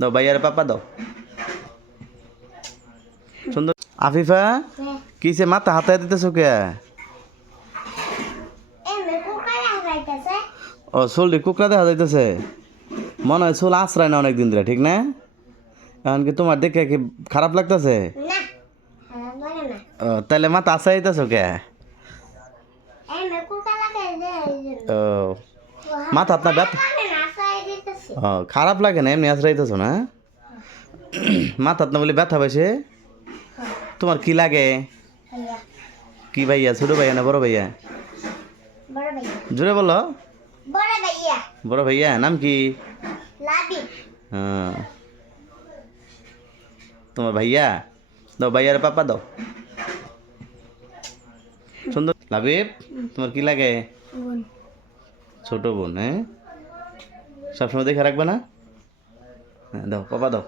দাও ভাইয়ারে পাপা দাও সুন্দর। আফিফা কিসে মাথা হাতায় দিতেছো কে? ও চুল কুকরা দেখা যাইতেছে, মনে হয় চুল আশ্রয় না অনেকদিন ধরে, ঠিক না? এখন কি তোমার দেখে কি খারাপ লাগতেছে? ও তাহলে মাথা আশ্রয় দিতেছো কে? ও মাথা আপনার ব্যথা, ও খারাপ লাগে না এমনি আশ্রয় দিতেছো না? মাথা না বলে ব্যথা পাইছে? তোমার কি লাগে? কি ভাইয়া, ছোট ভাইয়া না বড় ভাইয়া? জোরে বলো। বড় ভাইয়া নাম কি? হ্যাঁ তোমার ভাইয়া, দাও ভাইয়ারে পাপা দাও সুন্দর। লাবিব তোমার কি লাগে? ছোট বোন। হ্যাঁ সবসময় দেখে রাখবে না? হ্যাঁ দাও পাপা দাও।